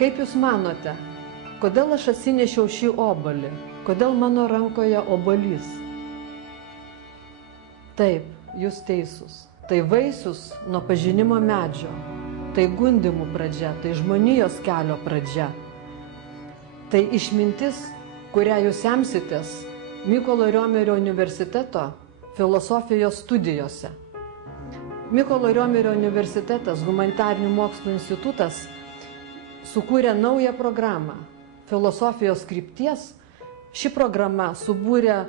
Kaip Jūs manote, kodėl aš atsinešiau šį obuolį? Kodėl mano rankoje obuolys? Taip, Jūs teisūs. Tai vaisius nuo pažinimo medžio. Tai gundymų pradžia, tai žmonijos kelio pradžia. Tai išmintis, kurią Jūs semsitės Mykolo Riomerio universiteto filosofijos studijose. Mykolo Riomerio universitetas, humanitarinių mokslų institutas, sukūrė naują programą filosofijos krypties. Ši programa subūrė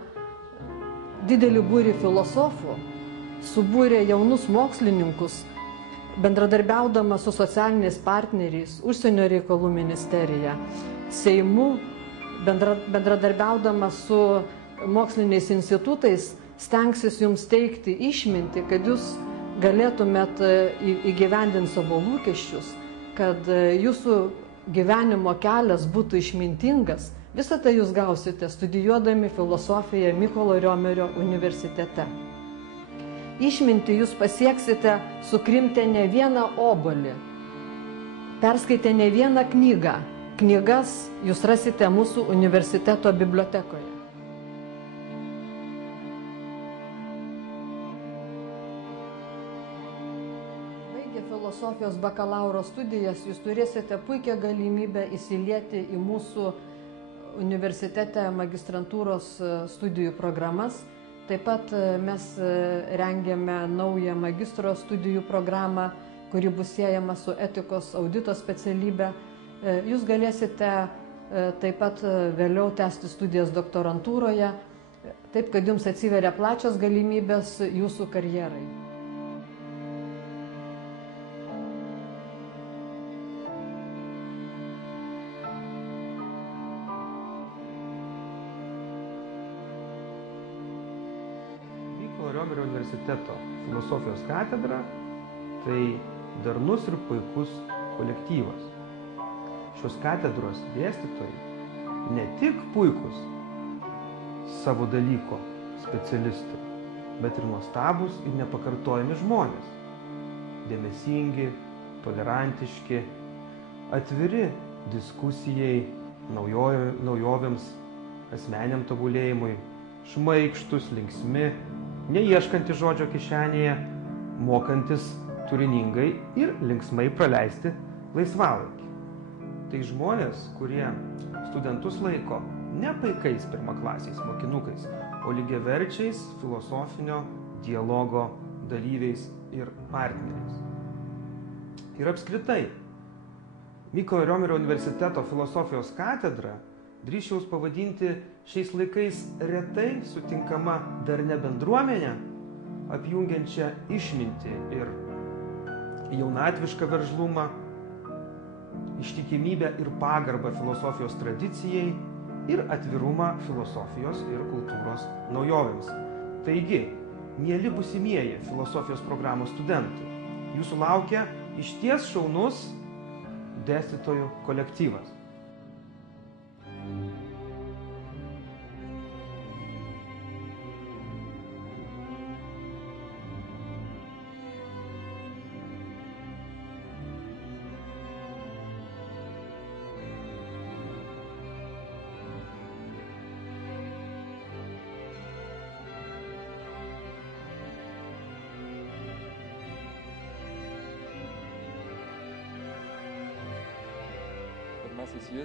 didelį būrį filosofų, subūrė jaunus mokslininkus, bendradarbiaudama su socialiniais partneriais, Užsienio reikalų ministerija, Seimu, bendradarbiaudama su moksliniais institutais, stengsis Jums teikti išmintį, kad Jūs galėtumėt įgyvendinti savo lūkesčius, kad Jūsų gyvenimo kelias būtų išmintingas. Visą tai Jūs gausite studijuodami filosofiją Mykolo Riomerio universitete. Išmintį Jūs pasieksite sukrimtę ne vieną obuolį, perskaitę ne vieną knygą. Knygas Jūs rasite mūsų universiteto bibliotekoje. Baigę filosofijos bakalauro studijas, Jūs turėsite puikią galimybę įsilieti į mūsų universitete magistrantūros studijų programas. Taip pat mes rengiame naują magistro studijų programą, kuri bus siejama su etikos audito specialybe. Jūs galėsite taip pat vėliau tęsti studijas doktorantūroje, taip kad Jums atsiveria plačios galimybės Jūsų karjerai. Riomerio universiteto filosofijos katedra tai darnus ir puikus kolektyvas. Šios katedros dėstytojai ne tik puikus savo dalyko specialistai, bet ir nuostabūs ir nepakartojami žmonės. Dėmesingi, tolerantiški, atviri diskusijai, naujovėms, asmeniam tobulėjimui, šmaikštus, linksmi, neieškantys žodžio kišenėje, mokantis turiningai ir linksmai praleisti laisvalaikį. Tai žmonės, kurie studentus laiko ne paikais pirmaklasiais mokinukais, o lygiaverčiais filosofinio dialogo dalyviais ir partneriais. Ir apskritai, Mykolo Riomerio universiteto filosofijos katedra drįsčiaus pavadinti šiais laikais retai sutinkama darnia bendruomenė, apjungiančią išmintį ir jaunatvišką veržlumą, ištikimybę ir pagarbą filosofijos tradicijai ir atvirumą filosofijos ir kultūros naujovėms. Taigi, mieli būsimieji filosofijos programos studentai, Jūsų laukia išties šaunus dėstytojų kolektyvas.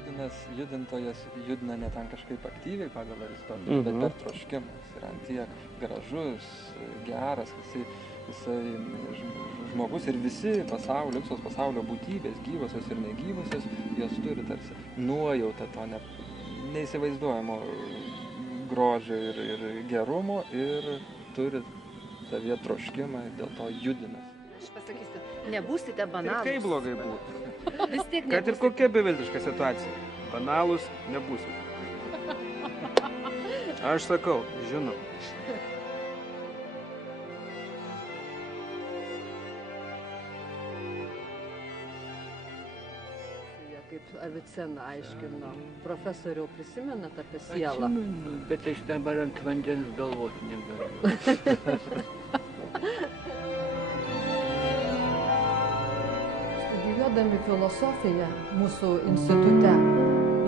Pirmasis judintojas judina ne ten kažkaip aktyviai pagal Aristotelį, bet per troškimą. Jis yra antiek gražus, geras, jisai žmogus ir visi pasaulio, visos pasaulio būtybės, gyvosios ir negyvosios, jos turi tarsi nuojautą to neįsivaizduojamo grožio ir gerumo ir turi savyje troškimą ir dėl to judinas. Aš pasakysiu, nebūsite banalūs. Ir kaip blogai būtų. Vis tiek nebūsite. Kad ir kokia beviltiška situacija. Banalūs nebūsite. Aš sakau, žinau. Kaip Avicena aiškino, profesoriau, prisimenat apie sielą? Atsimenu, bet aš dabar ant vandens galvoti negaliu. studijuodami filosofiją mūsų institute,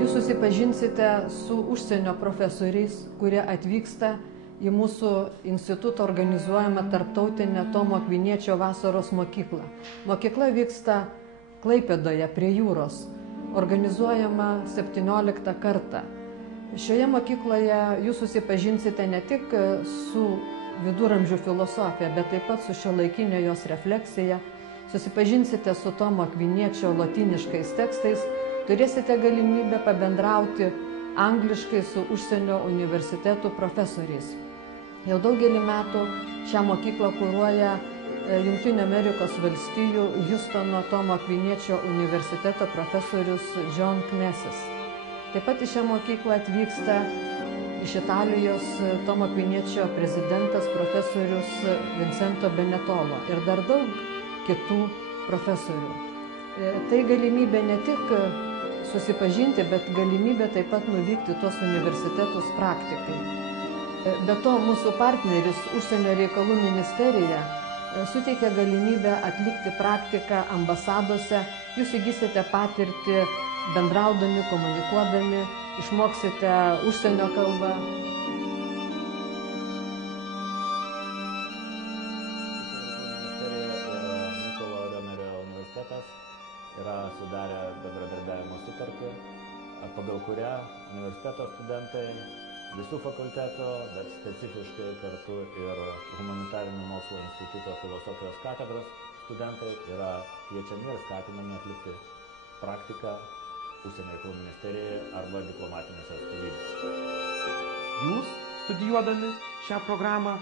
jūs susipažinsite su užsienio profesoriais, kurie atvyksta į mūsų instituto organizuojamą tarptautinę Tomo Akviniečio vasaros mokyklą. Mokykla vyksta Klaipėdoje prie jūros, organizuojama 17 kartą. Šioje mokykloje jūs susipažinsite ne tik su viduramžių filosofija, bet taip pat su šiuolaikinė jos refleksija, susipažinsite su Tomo Akviniečio lotyniškais tekstais, turėsite galimybę pabendrauti angliškai su užsienio universitetų profesoriais. Jau daugelį metų šią mokyklą kuruoja Jungtinių Amerikos valstijų Hjustono Tomo Akviniečio universiteto profesorius John Knesis. Taip pat į šią mokyklą atvyksta iš Italijos Tomo Akviniečio prezidentas profesorius Vincento Benetolo ir dar daug kitų profesorių. Tai galimybė ne tik susipažinti, bet galimybė taip pat nuvykti tuos universitetus praktikai. Be to, mūsų partneris Užsienio reikalų ministerija suteikia galimybę atlikti praktiką ambasadose. Jūs įgysite patirtį bendraudami, komunikuodami, išmoksite užsienio kalbą. Mykolo Riomerio universitetas yra sudarę bendradarbiavimo sutartį, pagal kurią universiteto studentai visų fakultetų, bet specifiškai kartu ir Humanitarinių mokslo instituto filosofijos katedros studentai yra kviečiami ir skatinami atlikti praktiką Užsienio reikalų ministerijoje arba diplomatinėse atstovybėse. Jūs, studijuodami šią programą,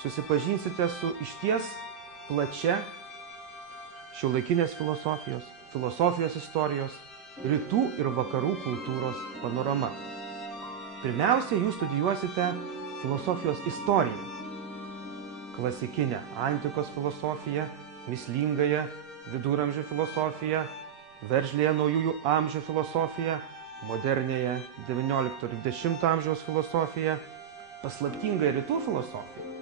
susipažinsite su išties plačia šiuolaikinės filosofijos, filosofijos istorijos, rytų ir vakarų kultūros panorama. Pirmiausia, jūs studijuosite filosofijos istoriją, klasikinę antikos filosofiją, mįslingąją viduramžių filosofiją, veržliąją naujųjų amžių filosofiją, modernėje XIX ir XX amžiaus filosofiją, paslaptingąją rytų filosofiją.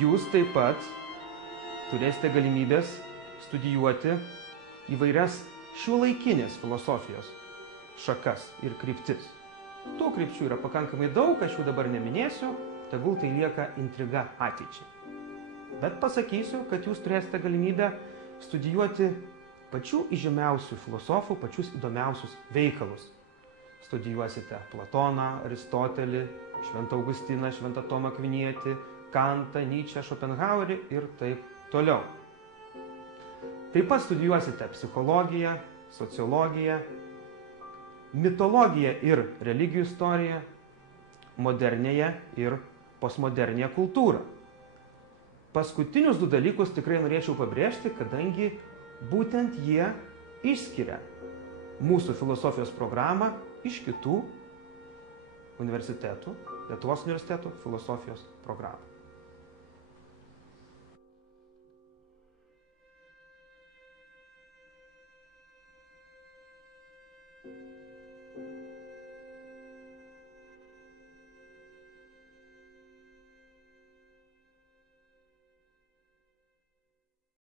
Jūs taip pat turėsite galimybės studijuoti įvairias šiuolaikinės filosofijos šakas ir kryptis. Tų krypčių yra pakankamai daug, aš jų dabar neminėsiu, tegul tai lieka intriga ateičiai. Bet pasakysiu, kad jūs turėsite galimybę studijuoti pačių įžymiausių filosofų, pačius įdomiausius veikalus. Studijuosite Platoną, Aristotelį, Šventą Augustiną, Šventą Tomą Akvinietį, Kantą, Nyčę, Šopenhauerį ir taip toliau. Taip pat studijuosite psichologiją, sociologiją, mitologiją ir religijų istoriją, modernėje ir postmodernėje kultūrą. Paskutinius du dalykus tikrai norėčiau pabrėžti, kadangi būtent jie išskiria mūsų filosofijos programą iš kitų universitetų, Lietuvos universitetų filosofijos programų.